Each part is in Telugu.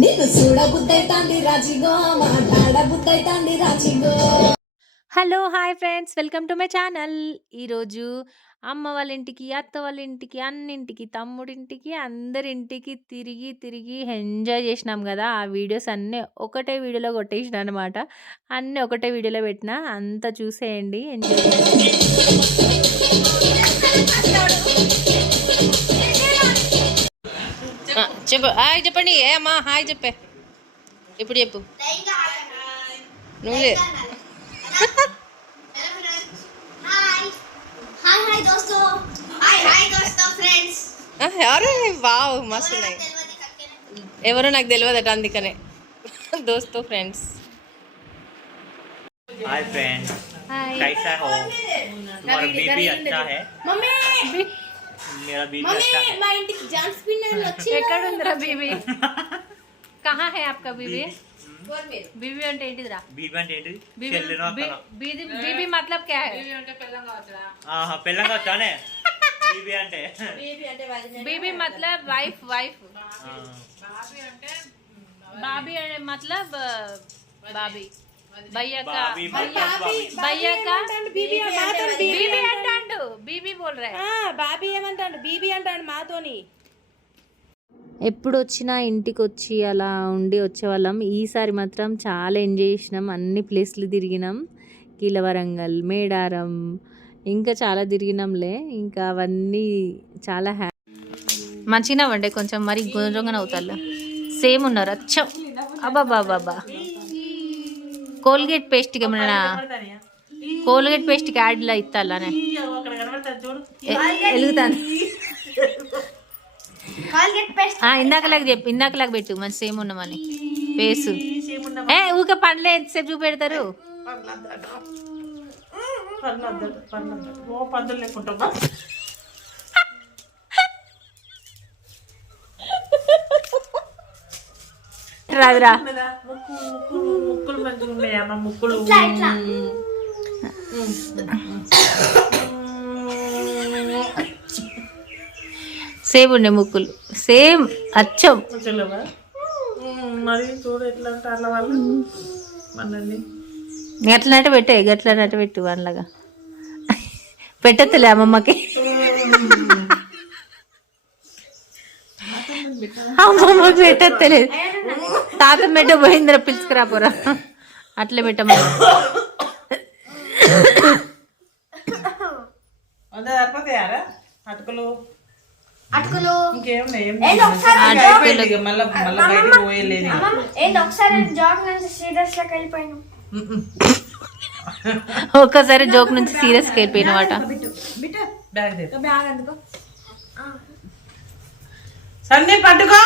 నిన్ను చూడబుద్దైతాంది రాజిగో మాట్లాడబుద్దైతాంది రాజిగో. Hello hi friends, welcome to my channel. ఈరోజు అమ్మ వాళ్ళ ఇంటికి, అత్త వాళ్ళ ఇంటికి, అన్నింటికి, తమ్ముడింటికి, అందరింటికి తిరిగి తిరిగి ఎంజాయ్ చేసినాం కదా. ఆ వీడియోస్ అన్నీ ఒకటే వీడియోలో కొట్టేసిన అనమాట. అన్నీ ఒకటే వీడియోలో పెట్టిన, అంతా చూసేయండి, ఎంజాయ్ చేయండి. చెప్పు, హాయ్ చెప్పండి. ఏ అమ్మా హాయ్ చెప్పే, ఇప్పుడు చెప్పు నువ్వే. అరే వావ్ మస్తు ఉన్నాయి. ఎవరో నాకు తెలియదట, అందుకనే దోస్తో ఫ్రెండ్స్. हाय फ्रेंड्स, कैसा हो? तुम्हारा बीबी अच्छा है? मम्मी मेरा बीबी अच्छा है. మా ఇంటికి జాన్స్ పిన్నలు వచ్చి ఎక్కడ ఉందిరా బీబీ? కहाँ है आपका बीबी? बीबी అంటే ఏంటిదిరా? बीबी అంటే ఏంటి? बीबी చెల్లెను అక్కన. बीबी मतलब क्या है? ఆహా పెళ్ళంగా వచ్చానే बीबी అంటే. बीबी मतलब वाइफ. बाबी मतलब बाबी भैया का. भैया का बीबी అంటాడు. बीबी बोल रहा है. బాబీ ఏమంటాడు? బీబీ అంటాడు మాతోని. ఎప్పుడు వచ్చినా ఇంటికి వచ్చి అలా ఉండి వచ్చేవాళ్ళం. ఈసారి మాత్రం చాలా ఎంజాయ్ చేసినాం. అన్ని ప్లేస్లు తిరిగినాం. కీలవరంగల్, మేడారం, ఇంకా చాలా తిరిగినాంలే. ఇంకా అవన్నీ చాలా మంచిగా వండే, కొంచెం మరి గుండ్రంగా అవుతారు. సేమ్ ఉన్నారు అచ్చం. అబ్బాబాబా కోల్గేట్ పేస్ట్కి ఏమన్నా కోల్గేట్ పేస్ట్కి యాడ్లా ఇస్తానే వెలుగుతాను. ఇందాకలాగా పెట్టు, మంచి సేమ్ ఉన్నామని పేసు. ఊక పండ్లే ఎంతసేపు చూపెడతారు. రాదురా ముక్కులు మంచిగా ఉన్నాయా? మా ముక్కులు సేమ్ ఉండే ముక్కులు, సేమ్ అచ్చం. మరి చూడు ఎట్లా అంటే అట్లా వాళ్ళు మనల్ని గట్లనట్టు పెట్టే, గట్లనట్టు పెట్టు. వాళ్ళగా పెట్టలే అమ్మమ్మకి. అమ్మమ్మకి పెట్టలేదు. తాత మెట్ట పోయిందిరా, పిలుచుకురాపోరా. అట్లే పెట్టమ్మా. అటుకులు అటుకులు ఒక్కసారి జోక్ నుంచి సీరియస్ వెళ్ళిపోయిన వాట. సన్నీ పట్టుకో.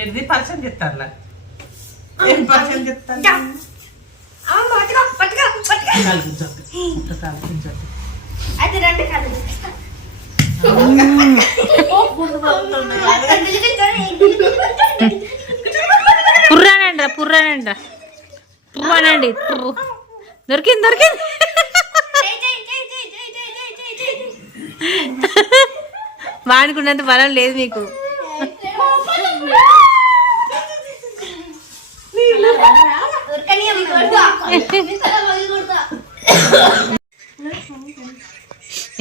ఏది పరిచయం చెప్తారులా? ఏం పరిచయం చెప్తారు? పుర్రానండ్రా పుర్రానండ్రా పుర్రానండి. దొరికింది. వాడుకున్నంత బలం లేదు మీకు.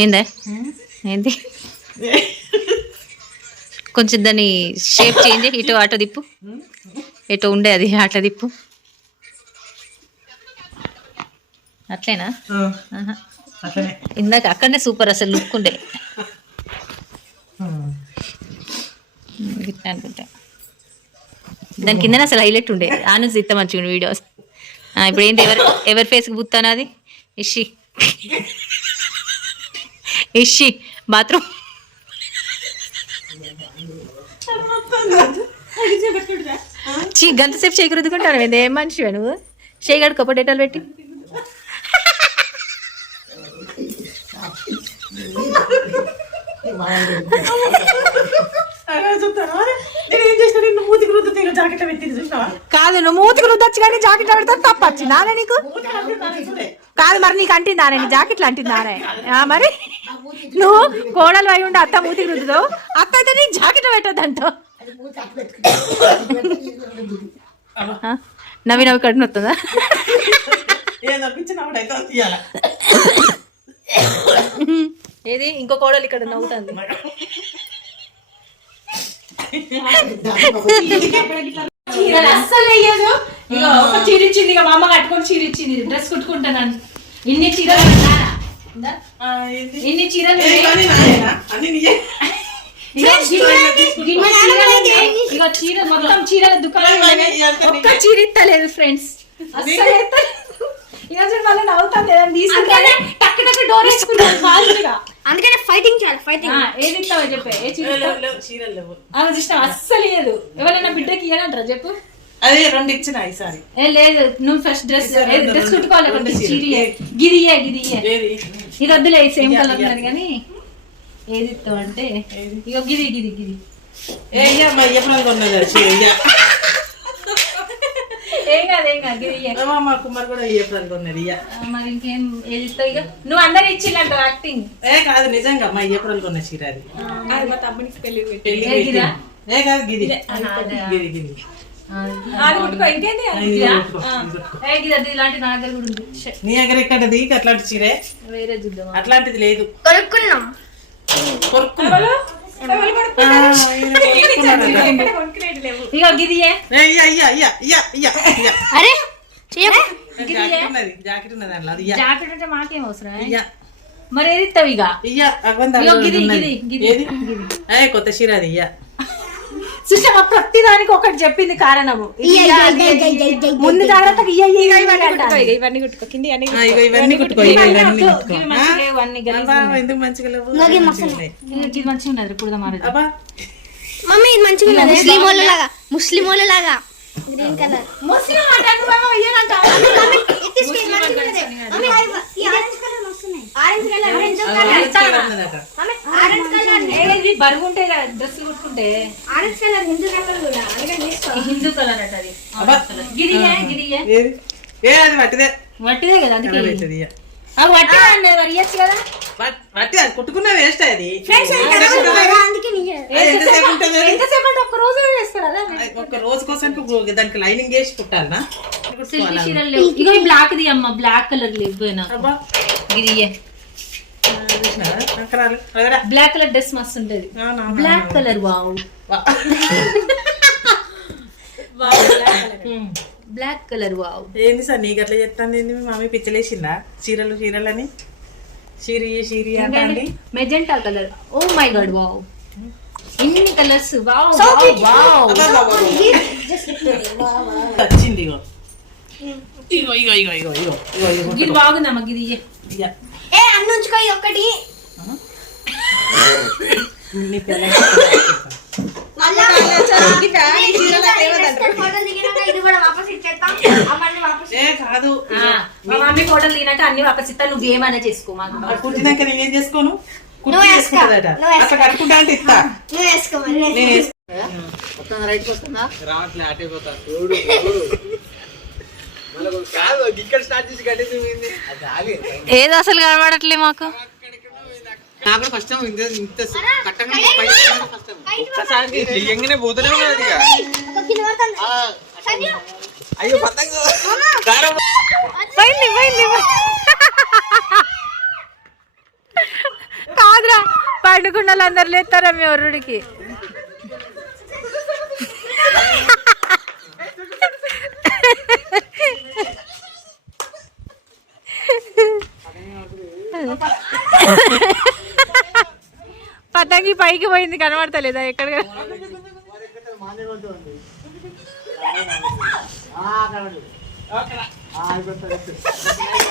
ఏందా ఏంది? కొంచెం దాన్ని షేప్ చేంజ్, ఇటు అటు దిప్పు. ఎటు ఉండే అది అట్లా దిప్పు. అట్లేనా? ఇందాక అక్కడనే సూపర్ అసలు లుక్ ఉండే. గిట్లా అనుకుంటా. దాని కింద అసలు హైలైట్ ఉండే. ఆ నుంచి ఇస్తా మంచిగా వీడియోస్. ఇప్పుడు ఏంటి, ఎవరి ఫేస్కి బుత్తాను అది? ఇషి బాత్రూమ్. గంట సేపు చేయి రుద్దుకుంటాను. ఏం మనిషివే నువ్వు? చేయి గడుకో పొటేటాలు పెట్టి. నేను ఏం చేసిన నిన్ను మూతికి రుద్దుతే జాకెట్ పెట్టింది చూసినావా? కాదు నువ్వు మూతికి రుద్దొచ్చు కానీ జాకెట్ పెడితే తప్ప వచ్చిందానే నీకు? కాదు మరి నీకు అంటిందానే నీ జాకెట్లు అంటిందానే? మరి నువ్వు కోడలు అయి ఉండి అత్త మూతికి రుద్దుతావు, అత్త అయితే నీ జాకెట్ పెట్టద్దంటావు. నవ్వి నవ్వి కడుపు వస్తుందా? ఏది ఇంకో కోడలు ఇక్కడ నవ్వుతుంది. అస్సలు వేయదు. ఇక ఒక చీర ఇచ్చింది, ఇక మా అమ్మ కట్టుకొని చీర ఇచ్చింది, డ్రెస్ కుట్టుకుంటానని. ఇన్ని చీరలు ఇన్ని చీరలు ఇక చీర మొత్తం చీరల దుకాణం ఒక్క చీర ఇస్తలేదు ఫ్రెండ్స్. అస్సలు ఈరోజు మళ్ళీ నవ్వుతాను తీసుకుంటే టక్ టక్ డోర్ వేసుకుంటాను ఫాస్ట్గా. అందుకనే ఫైటింగ్ చేయాలి. ఫైటింగ్ ఏది ఇస్తావో చెప్పే. ఏ చీర అలా చూసినా అస్సలు లేదు. ఎవరైనా బిడ్డకి ఇయ్యాలంటారా చెప్పు? అదే 2 ఇచ్చిన ఈసారి. లేదు నువ్వు ఫస్ట్ డ్రెస్ కుట్టుకోవాలి. చీర గిదియే ఇది వద్దులే, సేమ్ కలర్ ఉన్నది కానీ ఏది ఇస్తావు అంటే ఇక గిది గిది గిది ఏం కాదు ఏం కాదు గిది కుమార్ కూడా ఏప్రిల్ కొన్నది. మరి ఇంకేం ఏది ఇస్తావు? ఇక నువ్వు అందరు ఇచ్చిందంట యాక్టింగ్. కాదు నిజంగా మా ఏప్రిల్ కొన్న చీర అది. మా తమ్మునికి పెళ్లి కాదు గిది గిది గిది ఇలాంటి నా దగ్గర కూడా ఉంది. నీ దగ్గర ఎక్కడది అట్లాంటి చీరే? వేరే చూద్దాం. అట్లాంటిది లేదు. కొనుక్కున్నాం. ఇక గిదియే అరే జాకెట్ ఉన్నది అట్లా. జాకెట్ అంటే మాకేం అవసరం. మరి ఏది ఇస్తావు? ఇక కొత్త చీర అది. సుషమా ప్రతి దానికి ఒకటి చెప్పింది కారణము. ముందు జాగ్రత్తగా ఇవన్నీ కుట్టుకో, కింది ఇవన్నీ కుట్టుకో. ఎందుకు మంచిగా లేవు? ఇది మంచిగా ఉన్నది. ఇప్పుడు మమ్మీ ఇది మంచిగా ఉన్నది. ముస్లిం వాళ్ళ లాగా గ్రీన్ కలర్. ముస్లిం బరువు ఉంటే డ్రెస్ కుట్టుకుంటే ఆరెంజ్ కలర్ హిందూ కలర్ కూడా. హిందూ కలర్ అట అది. వట్టిదే కదా, అందుకే వరియచ్చు కదా. కుట్టుకున్నా వేస్ట్ అది. ఎంతసేపు ఒక్క రోజు వేస్తారు. ఒక్క రోజు కోసం దానికి లైనింగ్ వేసి కుట్టాలనా? ఇగో బ్లాక్ ది అమ్మ, బ్లాక్ కలర్ లేకపోయినా బ్లాక్ కలర్ డ్రెస్ మస్తు ఉంటది. Black colour wow. Black colour wow. ఏంది సార్ నీకు అట్లా చెప్తాను? ఏంది మీ మమ్మీ పిచ్చలేసిందా చీరలు చీరలని? షీరి అంటే magenta colour. Oh my god wow, ఇన్ని కలర్స్. వావ్ వచ్చింది. ఇది బాగుందమ్మా. ఇది అన్నుంచుకో ఒక్కటి. కాదు మా మమ్మీ ఫోటోలు తినాక అన్ని వాపస్ ఇస్తా. నువ్వు ఏమైనా చేసుకో. కుట్టినాక నేనేం చేసుకోను? అట్లా కట్టుకుంటా అంటే ఇస్తా. ఏది అసలు కనబడట్లే మాకు. పోతూనే ఉన్నది. అయ్యో పతంగు కాదురా, పండుకున్నలు అందరు లేస్తారా మీ ఒర్రుడికి? పతంగి పైకి పోయింది, కనబడతలేదా ఎక్కడ?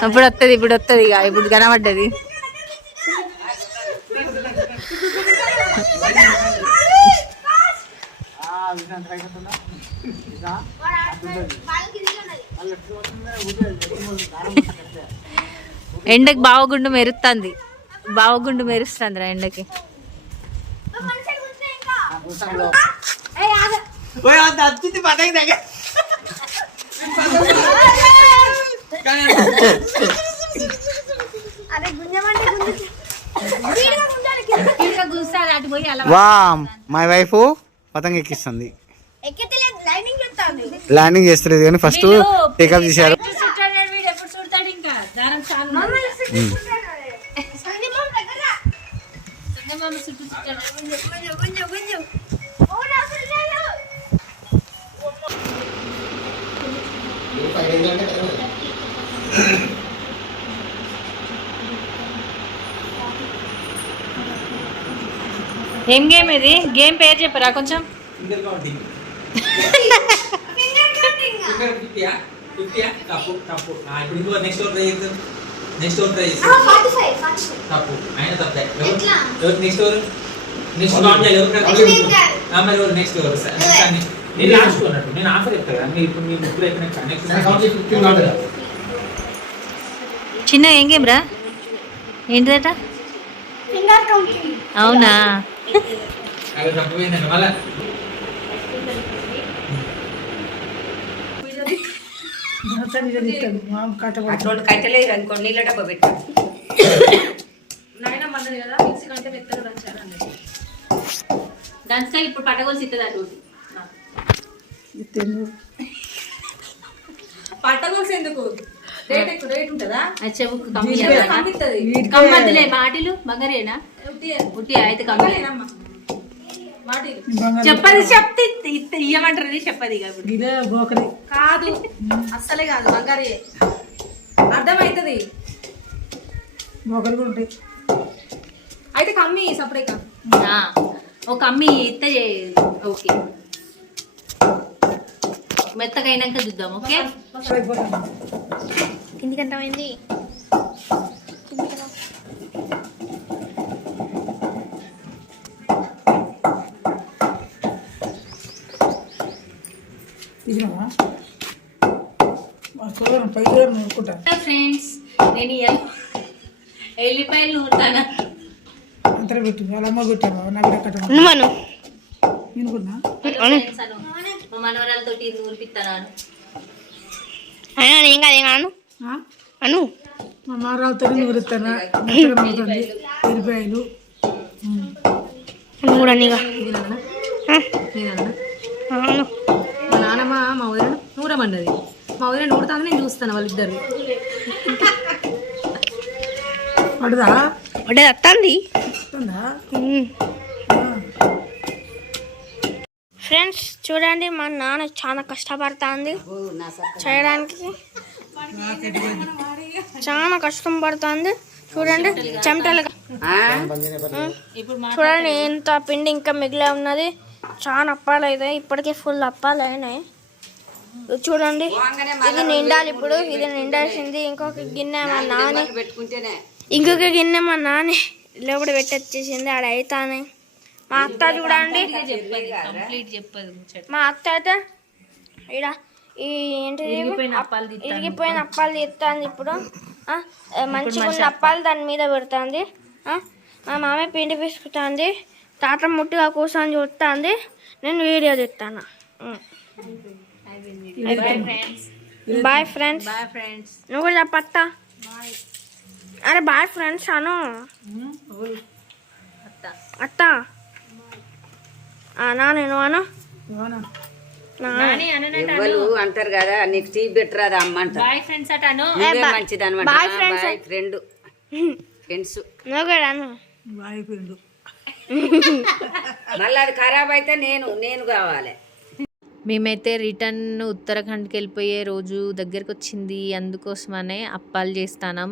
ఇప్పుడు వస్తుంది, ఇప్పుడు వస్తుంది. ఇక ఇప్పుడు కనబడ్డది. ఎండకి బావగుండు మెరుస్తుంది. బావగుండు మెరుస్తుంది రా ఎండకి. వచ్చింది పదకి దగ్గర వామ్ మై వైఫ్ పతంగ ఎక్కిస్తుంది. ల్యాండింగ్ చేస్తలేదు కానీ ఫస్ట్ టేకప్ చేశారు. ఏం గేమ్ ఇది? గేమ్ పేరు చెప్పరా కొంచెం. చిన్న ఏం గేమ్ రా? ఏంటిదట? అవునా? కట్టలేదు అనుకో నీళ్ళ డబ్బా పెట్టు. దానికా ఇప్పుడు పట్టగొలిసి ఇస్తుంది అటు పట్టగొలుసు ఎందుకు? రేట్ ఉంటుందా? చెవు కమ్మద్దులే. మాటిలు బంగారేనా? ఉట్టి అయితే కమ్మలేనమ్మా. చెప్పది చెప్తే ఇయ్యమంటారు. చెప్పది కాదు, అస్సలే కాదు, బంగారు అర్థమవుతుంది. అయితే కమ్మి సపరేట్ ఒక అమ్మి ఇస్తే ఓకే. మెత్తగా అయినాక చూద్దాం. ఓకే కిందికి ఎంత అయింది? ఫ్రెండ్స్, నేను ఎల్లిపాయలు నూరుతానా? మా మనవరాలతో నూరిపిస్తాను. ఏం కాదు, ఏం కాను అను మా మారాలతో నూరుతానా? ఎల్లిపాయలు కూడా మా నాన్నమ్మ మా ఊరిని నూరమన్నది. మా ఊరిని నూరుతాను, నేను చూస్తాను వాళ్ళిద్దరు. పడదా? పడేది వస్తుంది. ఫ్రెండ్స్ చూడండి, మా నాన్న చాలా కష్టపడుతుంది చేయడానికి. చాలా కష్టం పడుతుంది చూడండి. చెమటలుగా చూడండి, ఎంత పిండి ఇంకా మిగిలే ఉన్నది. చాలా అప్పాలు అవుతాయి. ఇప్పటికే ఫుల్ అప్పాలు అయినాయి. చూడండి, ఇది నిండాలి. ఇప్పుడు ఇది నిండాల్సింది. ఇంకొక గిన్నె మా నాన్న లోపల పెట్టొచ్చేసింది. ఆడ అవుతానే. మా అత్త చూడండి, మా అత్త అయితే ఇక్కడ ఈ ఏంటిది ఇరిగిపోయిన అప్పాలు తీస్తుంది. ఇప్పుడు మంచిగా ఉన్న అప్పాలు దాని మీద పెడుతుంది. మా మామ పిండి పిసుకుతుంది. తాత ముట్టిగా కూర్చొని చూస్తుంది. నేను వీడియో తీస్తాను. Bye friends. నువ్వు కూడా చెప్పత్తా. అరే బాయ్ ఫ్రెండ్స్ అను. అత్త నేను అను అంటారు కదా, నీకు టీ బెటర్ అమ్మ అంటారు. బాయ్ ఫ్రెండ్స్ అటాను. మంచిది అనమాట. Bye friends. ఫ్రెండ్స్ నువ్వు కూడా అను. మళ్ళీ అది ఖరాబ్ అయితే నేను కావాలి. మేమైతే రిటర్న్ ఉత్తరాఖండ్కి వెళ్ళిపోయే రోజు దగ్గరకు వచ్చింది. అందుకోసమనే అప్పాలు చేస్తాం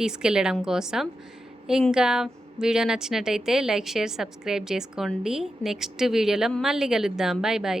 తీసుకెళ్ళడం కోసం. ఇంకా వీడియో నచ్చినట్టయితే లైక్, షేర్, సబ్స్క్రైబ్ చేసుకోండి. నెక్స్ట్ వీడియోలో మళ్ళీ కలుద్దాం. Bye bye.